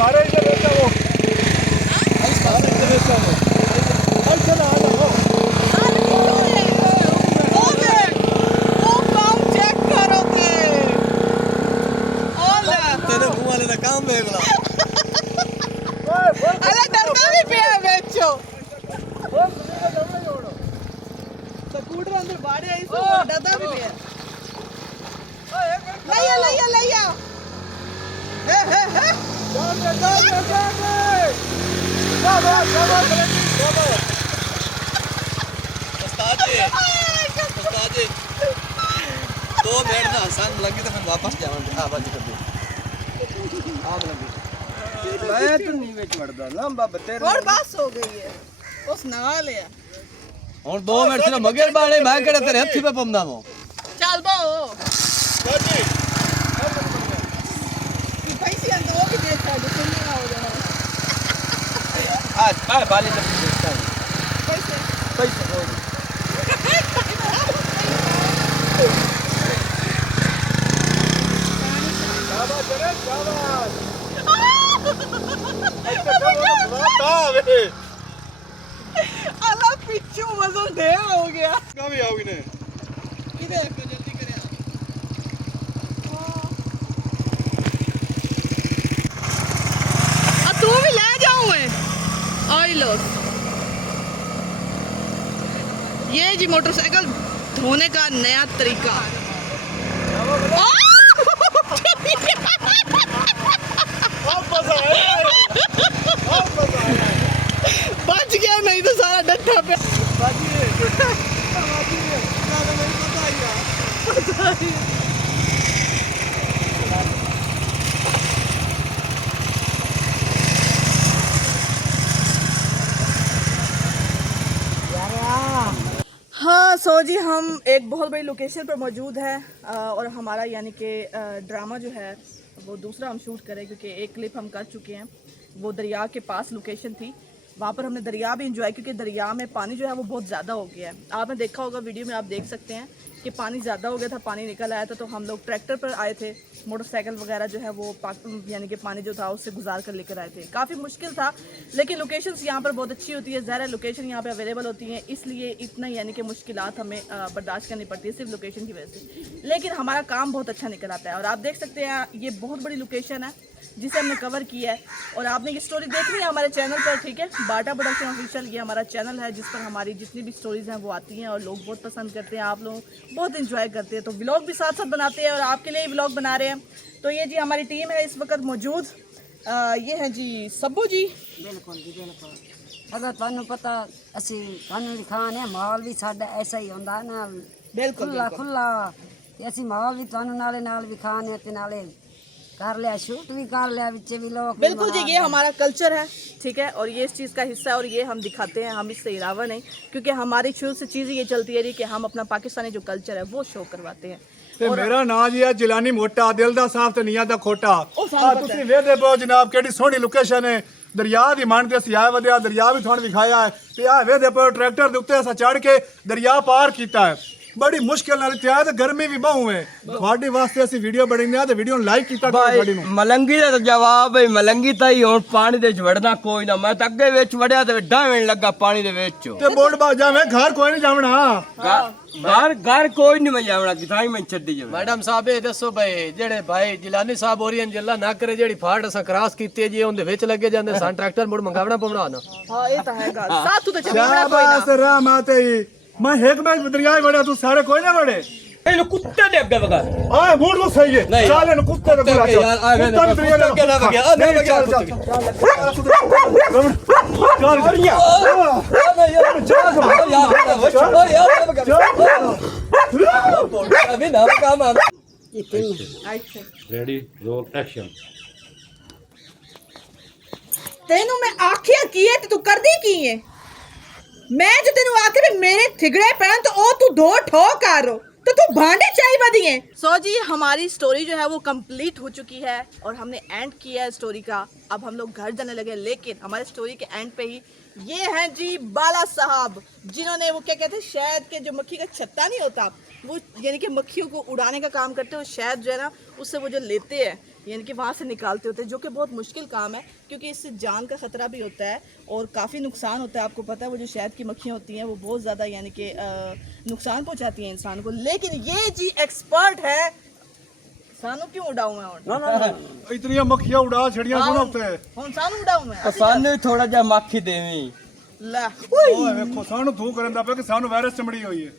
सारे इधर रहता वो सारे इधर रहता वो अच्छा ना आ जाओ वो काम चेक करो के ओले तेरे मुंह वाले का काम देख ला अरे डरता भी पे बेचो स्कूटर अंदर बाड़े आई सो डरता भी पे लैया हे उस्ताद जी 2 मिनट ना सन लगी तो फिर वापस जावांगे आ बंद कर दे आग लगी मैं तो नहीं में चढ़दा लंबा बतेर और बस हो गई है उस नाल है और 2 मिनट से मगर बाणे मैं केड़े तेरे हत्थी पे पमदा मो चल बो पैसे अंदर वो भी देखा जो सुनने ना हो जाना आज काय बाली तक देखता पैसे पैसे हो शाबाश रे शाबाश अल्लाह पिच्चू मजो ढेर हो गया कभी आओगी ने किधर को जल्दी करे आ तू भी ले जाऊं मैं आई लो ये जी मोटरसाइकिल धोने का नया तरीका बच गया नहीं तो सारा डट्ठा पे हाँ सो जी हम एक बहुत बड़ी लोकेशन पर मौजूद है और हमारा यानी कि ड्रामा जो है वो दूसरा हम शूट करें क्योंकि एक क्लिप हम कर चुके हैं वो दरिया के पास लोकेशन थी वहाँ पर हमने दरिया भी इंजॉय क्योंकि दरिया में पानी जो है वो बहुत ज़्यादा हो गया है आपने देखा होगा वीडियो में आप देख सकते हैं कि पानी ज़्यादा हो गया था पानी निकल आया था तो हम लोग ट्रैक्टर पर आए थे मोटरसाइकिल वगैरह जो है वो यानी कि पानी जो था उससे गुजार कर लेकर आए थे काफ़ी मुश्किल था लेकिन लोकेशंस यहाँ पर बहुत अच्छी होती है ज़ाहिर है लोकेशन यहाँ पे अवेलेबल होती हैं इसलिए इतना यानी कि मुश्किलात हमें बर्दाश्त करनी पड़ती है सिर्फ लोकेशन की वजह से लेकिन हमारा काम बहुत अच्छा निकल आता है और आप देख सकते हैं ये बहुत बड़ी लोकेशन है जिसे हमने कवर किया है और आपने ये स्टोरी देखनी है हमारे चैनल पर ठीक है बाटा प्रोडक्शन ऑफिशियल ये हमारा चैनल है जिस पर हमारी जितनी भी स्टोरीज़ हैं वो आती हैं और लोग बहुत पसंद करते हैं आप लोग बहुत इंजॉय करते हैं तो व्लॉग भी साथ साथ बनाते हैं और आपके लिए व्लॉग बना रहे हैं तो ये जी हमारी टीम है इस वक्त मौजूद ये है जी सब्बू जी बिल्कुल जी बिल्कुल अगर तुहानू पता असी तुहानू दिखाने माहौल भी साडा ऐसा ही होंदा है ना बिल्कुल खुला खुला ते असी माहौल भी तुहानू नाले नाल दिखाने ते नाले कर लिया शूट भी कर लिया बिच्चे भी लोग बिल्कुल जी ये हमारा कल्चर है ठीक है और ये इस चीज़ का हिस्सा है और ये हम दिखाते हैं हम इससे इलावा नहीं क्योंकि हमारी शुरू से चीज़ ये चलती है रही कि हम अपना पाकिस्तानी जो कल्चर है वो शो करवाते हैं ਤੇ ਮੇਰਾ ਨਾਂ ਜੀ ਹੈ ਜਿਲਾਨੀ ਮੋਟਾ ਦਿਲ ਦਾ ਸਾਫ ਤੇ ਨੀਆਂ ਦਾ ਖੋਟਾ ਸਾਨੂੰ ਆ ਪਤਾ ਤੁਸੀਂ ਵੇਖਦੇ ਪਓ ਜਨਾਬ ਕਿਹੜੀ ਸੋਹਣੀ ਲੋਕੇਸ਼ਨ ਹੈ ਦਰਿਆ ਦੀ ਮੰਨ ਤੇ ਅਸੀਂ ਆਏ ਵਧਿਆ ਦਰਿਆ ਵੀ ਤੁਹਾਨੂੰ ਵਿਖਾਇਆ ਹੈ ਤੇ ਆ ਵੇਖਦੇ ਪਓ ਟਰੈਕਟਰ ਦੇ ਉੱਤੇ ਅਸਾਂ ਚੜ ਕੇ ਦਰਿਆ ਪਾਰ ਕੀਤਾ ਹੈ बड़ी मुश्किल नाल इत्थे आए ते गर्मी भी बहु है ਤੁਹਾਡੇ ਵਾਸਤੇ ਅਸੀਂ ਵੀਡੀਓ ਬਣਾਉਂਦੇ ਆ ਤੇ ਵੀਡੀਓ ਨੂੰ ਲਾਈਕ ਕੀਤਾ ਕਰੋ ਸਾਡੀ ਨੂੰ ਮਲੰਗੀ ਦਾ ਜਵਾਬ ਹੈ ਮਲੰਗੀ ਤਾਂ ਹੀ ਹੁਣ ਪਾਣੀ ਦੇ ਵਿੱਚ ਵੜਨਾ ਕੋਈ ਨਾ ਮੈਂ ਤਾਂ ਅੱਗੇ ਵਿੱਚ ਵੜਿਆ ਤੇ ਡਾਵਣ ਲੱਗਾ ਪਾਣੀ ਦੇ ਵਿੱਚ ਤੇ ਬੋਲ ਬਾ ਜਾਵੇਂ ਘਰ ਕੋਈ ਨਹੀਂ ਜਾਵਣਾ ਘਰ ਕੋਈ ਨਹੀਂ ਮੈਂ ਜਾਵਣਾ ਕਿਥਾਈ ਮੈਂ ਛੱਡੀ ਜਾਵੇ मैडम साहब ये दसो भाई जेड़े भाई जिलानी साहब हो रही हैं जल्ला ना करे जेड़ी फाड़ असा क्रॉस कीती जी उनदे विच लगे जांदे सन ट्रैक्टर मुड़ मंगावना पवना ना हाँ ये तो है गल साथ तू तो चलेगा कोई ना शाबाश रहमत है मैं एक मैच दरिया में बड़ा तू सारे कोई ना बड़े ਇਹਨੂੰ ਕੁੱਤੇ ਦੇ ਅੱਗੇ ਵਗਾ आए मूड तो सही है नहीं। चल इन कुत्ते को बुला यार, आ गए ना, कुत्ते के ना बगया, आ नहीं बगया, चल रेडी रोल एक्शन तेनू मैं आखिया की है ते तू कर दी की है मैं जो तेनू आखे भी मेरे थिगड़े पैन तो ओ तू दो ठो कर तो तू भांडे चाहिए बदिए सो जी हमारी स्टोरी जो है वो कंप्लीट हो चुकी है और हमने एंड किया है स्टोरी का अब हम लोग घर जाने लगे लेकिन हमारे स्टोरी के एंड पे ही ये हैं जी बाला साहब, जिन्होंने वो क्या कहते हैं शहद के जो मक्खी का छत्ता नहीं होता, वो यानी कि मक्खियों को उड़ाने का काम करते हैं। शहद जो है ना उससे वो जो लेते हैं यानी कि वहाँ से निकालते होते हैं, जो कि बहुत मुश्किल काम है क्योंकि इससे जान का ख़तरा भी होता है और काफ़ी नुकसान होता है। आपको पता है वो जो शहद की मक्खियाँ होती हैं वो बहुत ज़्यादा यानी कि नुकसान पहुँचाती हैं इंसान को। लेकिन ये जी एक्सपर्ट है, सानू क्यों उड़ाऊं मैं और इतनी मक्खियां उड़ा छड़ियां सुनो उत्ते ਹੁਣ ਸਾਨੂੰ ਉਡਾऊं मैं ਤਾਂ ਸਾਨੂੰ ਵੀ ਥੋੜਾ ਜਿਹਾ ਮੱਖੀ ਦੇਵੀਂ ਲੈ ਓਏ ਵੇਖੋ ਸਾਨੂੰ ਧੂ ਕਰਨ ਦਾ ਪਿਆ ਕਿ ਸਾਨੂੰ ਵਾਇਰਸ ਚਮੜੀ ਹੋਈ ਹੈ।